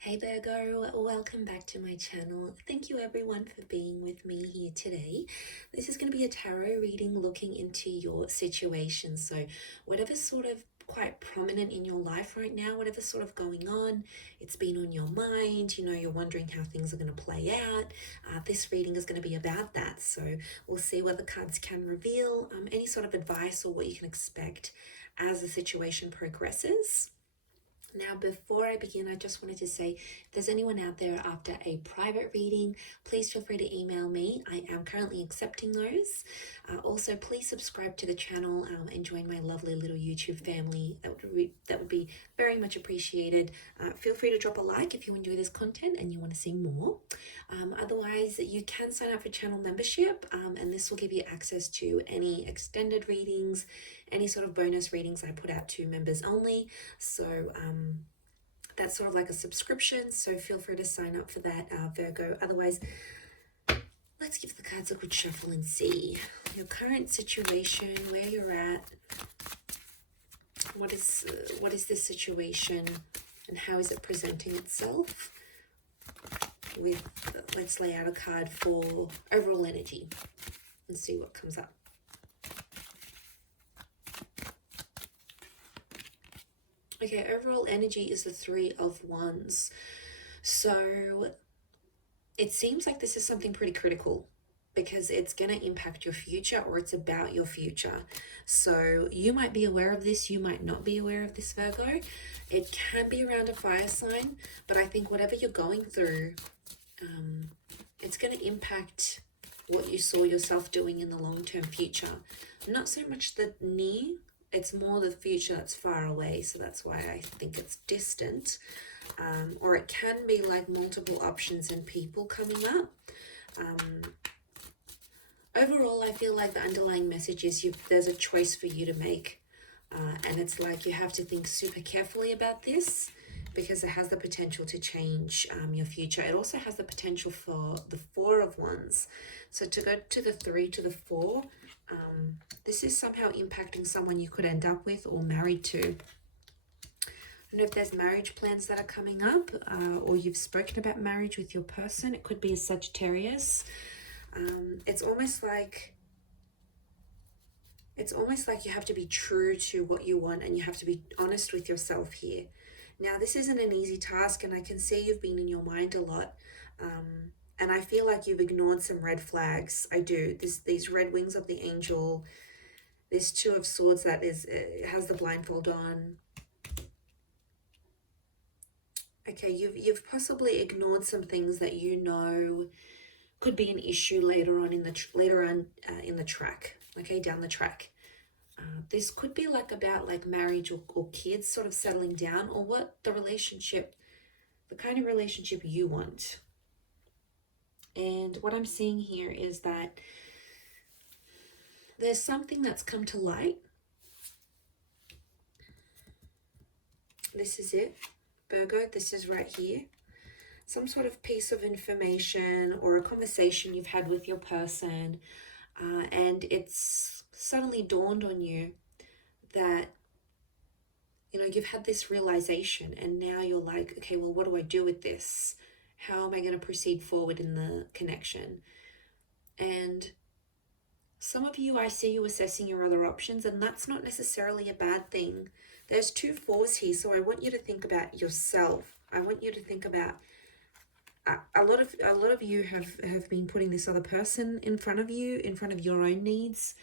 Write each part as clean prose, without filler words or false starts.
Hey Virgo, welcome back to my channel. Thank you everyone for being with me here today. This is going to be a tarot reading looking into your situation. So whatever's sort of quite prominent in your life right now, whatever's sort of going on, it's been on your mind, you're wondering how things are going to play out. This reading is going to be about that. So we'll see what the cards can reveal, any sort of advice or what you can expect as the situation progresses. Now, before I begin, I just wanted to say, if there's anyone out there after a private reading, please feel free to email me. I am currently accepting those. Also, please subscribe to the channel and join my lovely little YouTube family. That would be very much appreciated. Feel free to drop a like if you enjoy this content and you want to see more. Otherwise, you can sign up for channel membership, and this will give you access to any extended readings, any sort of bonus readings I put out to members only. So that's sort of like a subscription, so feel free to sign up for that, Virgo. Otherwise, let's give the cards a good shuffle and see your current situation, where you're at. What is this situation and how is it presenting itself? Let's lay out a card for overall energy and see what comes up. Okay, overall energy is the Three of Wands. So it seems like this is something pretty critical because it's going to impact your future, or it's about your future. So you might be aware of this, you might not be aware of this, Virgo. It can be around a fire sign, but I think whatever you're going through, it's going to impact what you saw yourself doing in the long-term future. Not so much the near, it's more the future that's far away, so that's why I think it's distant. Or it can be like multiple options and people coming up. Overall, I feel like the underlying message is there's a choice for you to make. And it's like you have to think super carefully about this because it has the potential to change your future. It also has the potential for the Four of Wands. So to go to the 3 to the 4, this is somehow impacting someone you could end up with or married to. I don't know if there's marriage plans that are coming up, or you've spoken about marriage with your person. It could be a Sagittarius. It's almost like you have to be true to what you want, and you have to be honest with yourself here. Now, this isn't an easy task, and I can see you've been in your mind a lot. And I feel like you've ignored some red flags. I do. These red wings of the angel, this Two of Swords that has the blindfold on. Okay, you've possibly ignored some things that you know could be an issue later on in the track. Okay, down the track. This could be like about like marriage or kids sort of settling down, or what the kind of relationship you want. And what I'm seeing here is that there's something that's come to light. This is it, Virgo. This is right here. Some sort of piece of information or a conversation you've had with your person, and it's suddenly dawned on you that you've had this realization, and now you're like, okay, well, what do I do with this? How am I going to proceed forward in the connection? And some of you, I see you assessing your other options, and that's not necessarily a bad thing. There's 2 4s here, so I want you to think about yourself. I want you to think about a lot of you have been putting this other person in front of you, in front of your own needs,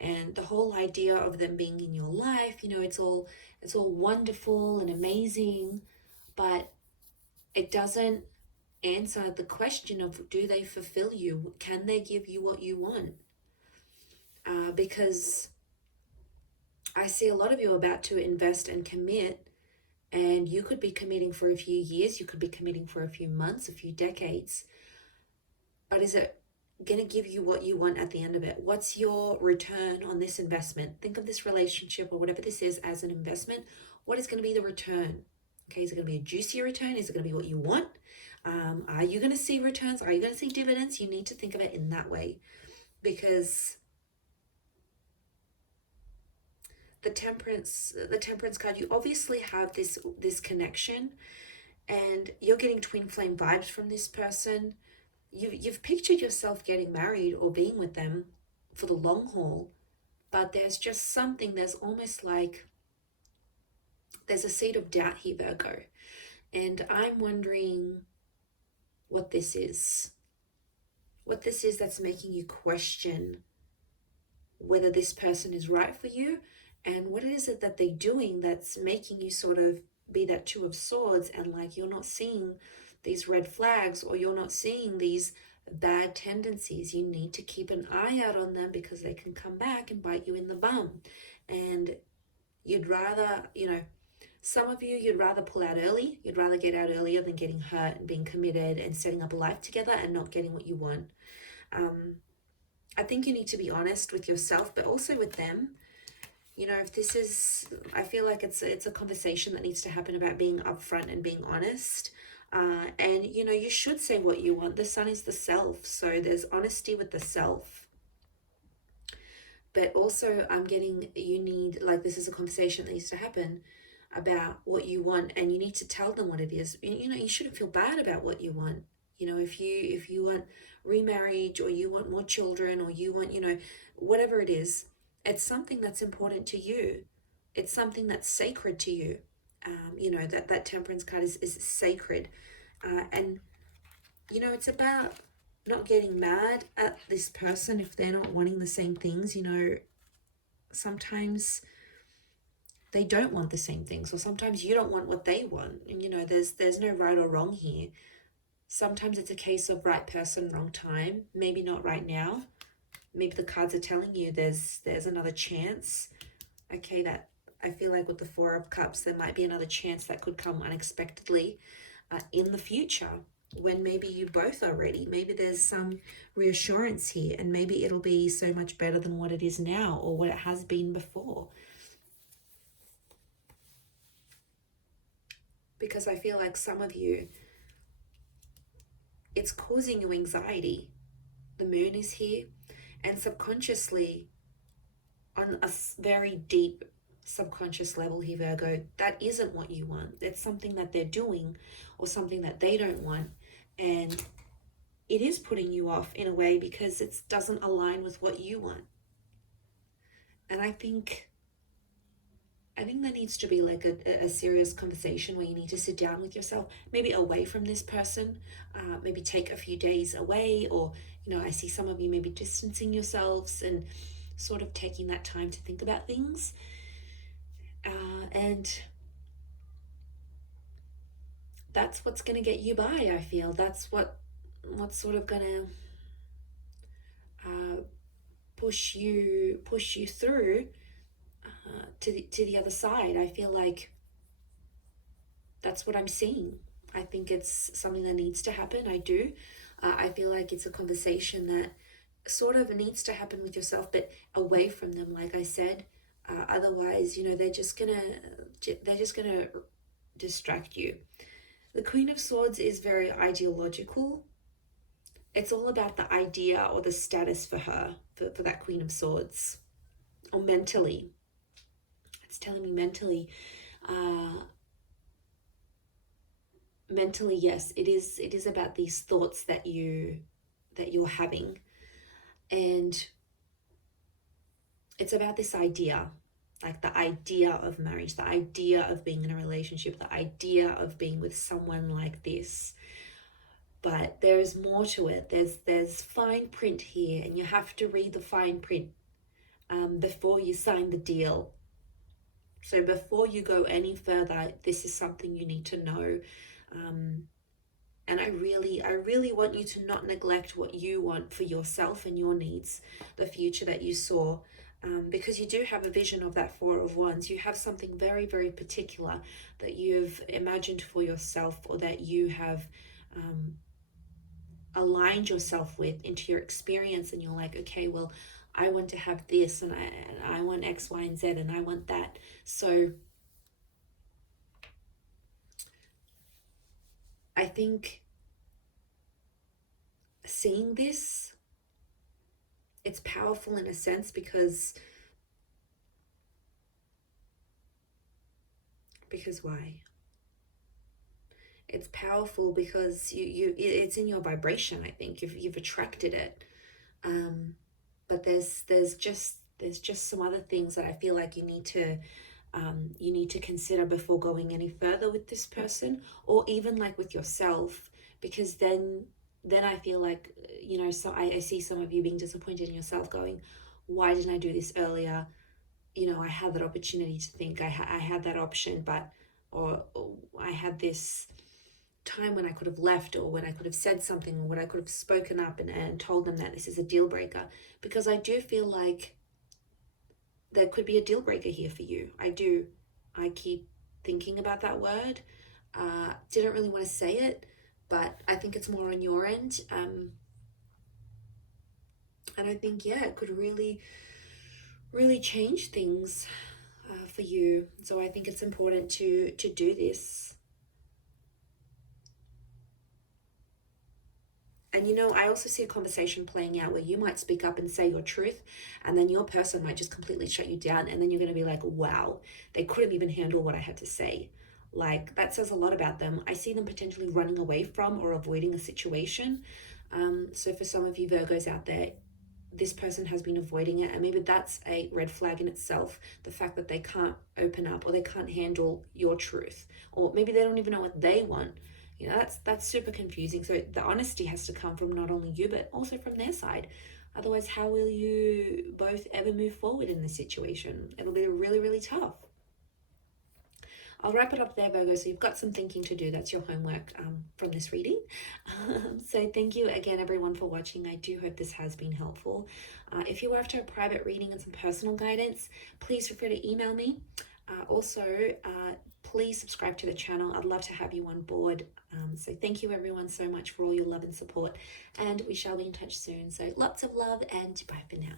and the whole idea of them being in your life. It's all wonderful and amazing, but it doesn't answer the question of, do they fulfill you? Can they give you what you want? Because I see a lot of you about to invest and commit, and you could be committing for a few years, you could be committing for a few months, a few decades, but is it going to give you what you want at the end of it? What's your return on this investment? Think of this relationship or whatever this is as an investment. What is going to be the return? Okay, is it going to be a juicy return? Is it going to be what you want? Are you going to see returns? Are you going to see dividends? You need to think of it in that way, because the temperance card, you obviously have this connection, and you're getting twin flame vibes from this person. You've pictured yourself getting married or being with them for the long haul, but there's just something, there's almost like there's a seed of doubt here, Virgo. And I'm wondering what this is. What this is that's making you question whether this person is right for you, and what is it that they're doing that's making you sort of be that Two of Swords, and like you're not seeing these red flags, or you're not seeing these bad tendencies. You need to keep an eye out on them because they can come back and bite you in the bum. And you'd rather, some of you, you'd rather pull out early. You'd rather get out earlier than getting hurt and being committed and setting up a life together and not getting what you want. I think you need to be honest with yourself, but also with them. If this is, I feel like it's a conversation that needs to happen about being upfront and being honest. And, you should say what you want. The sun is the self. So there's honesty with the self. But also I'm getting, you need, like, this is a conversation that needs to happen about what you want, and you need to tell them what it is. You shouldn't feel bad about what you want. If you want remarriage, or you want more children, or you want, whatever it is, it's something that's important to you. It's something that's sacred to you. That Temperance card is sacred. And it's about not getting mad at this person if they're not wanting the same things. Sometimes they don't want the same things, or sometimes you don't want what they want. And there's no right or wrong here. Sometimes it's a case of right person, wrong time. Maybe not right now. Maybe the cards are telling you there's another chance. Okay, that I feel like with the Four of Cups, there might be another chance that could come unexpectedly in the future, when maybe you both are ready. Maybe there's some reassurance here, and maybe it'll be so much better than what it is now, or what it has been before. Because I feel like some of you, it's causing you anxiety. The moon is here, and subconsciously, on a very deep subconscious level here, Virgo, that isn't what you want. It's something that they're doing, or something that they don't want, and it is putting you off in a way because it doesn't align with what you want. And I think there needs to be like a serious conversation where you need to sit down with yourself, maybe away from this person, maybe take a few days away, or I see some of you maybe distancing yourselves and sort of taking that time to think about things. And that's what's going to get you by, I feel. That's what's sort of going to push you through to the other side. I feel like that's what I'm seeing. I think it's something that needs to happen. I do. I feel like it's a conversation that sort of needs to happen with yourself, but away from them, like I said. Otherwise, they're just gonna distract you. The Queen of Swords is very ideological. It's all about the idea or the status for her, for that Queen of Swords, or mentally. It's telling me mentally. Mentally, yes, it is about these thoughts that you're having, and it's about this idea, like the idea of marriage, the idea of being in a relationship, the idea of being with someone like this. But there's more to it. There's fine print here, and you have to read the fine print before you sign the deal. So before you go any further, this is something you need to know. And I really want you to not neglect what you want for yourself and your needs, the future that you saw, because you do have a vision of that Four of Wands. You have something very, very particular that you've imagined for yourself, or that you have aligned yourself with into your experience, and you're like, okay, well, I want to have this, and I want X, Y, and Z, and I want that. So I think seeing this, it's powerful in a sense, because why? It's powerful because it's in your vibration. I think you've attracted it. But there's just some other things that I feel like you need to consider before going any further with this person, or even like with yourself, because then I feel like, so I see some of you being disappointed in yourself, going, why didn't I do this earlier? I had that opportunity to think, I had that option, but or I had this time when I could have left, or when I could have said something, or when I could have spoken up and told them that this is a deal breaker. Because I do feel like there could be a deal breaker here for you. I do. I keep thinking about that word. Didn't really want to say it, but I think it's more on your end. And I think, yeah, it could really, really change things for you. So I think it's important to do this. And I also see a conversation playing out where you might speak up and say your truth, and then your person might just completely shut you down. And then you're going to be like, wow, they couldn't even handle what I had to say. Like, that says a lot about them. I see them potentially running away from or avoiding a situation. So for some of you Virgos out there, this person has been avoiding it, and maybe that's a red flag in itself. The fact that they can't open up, or they can't handle your truth, or maybe they don't even know what they want. That's super confusing. So the honesty has to come from not only you, but also from their side. Otherwise, how will you both ever move forward in this situation? It'll be really, really tough. I'll wrap it up there, Virgo. So you've got some thinking to do. That's your homework from this reading. So thank you again, everyone, for watching. I do hope this has been helpful. If you're after a private reading and some personal guidance, please feel free to email me. Also, please subscribe to the channel. I'd love to have you on board. So thank you, everyone, so much for all your love and support. And we shall be in touch soon. So lots of love, and bye for now.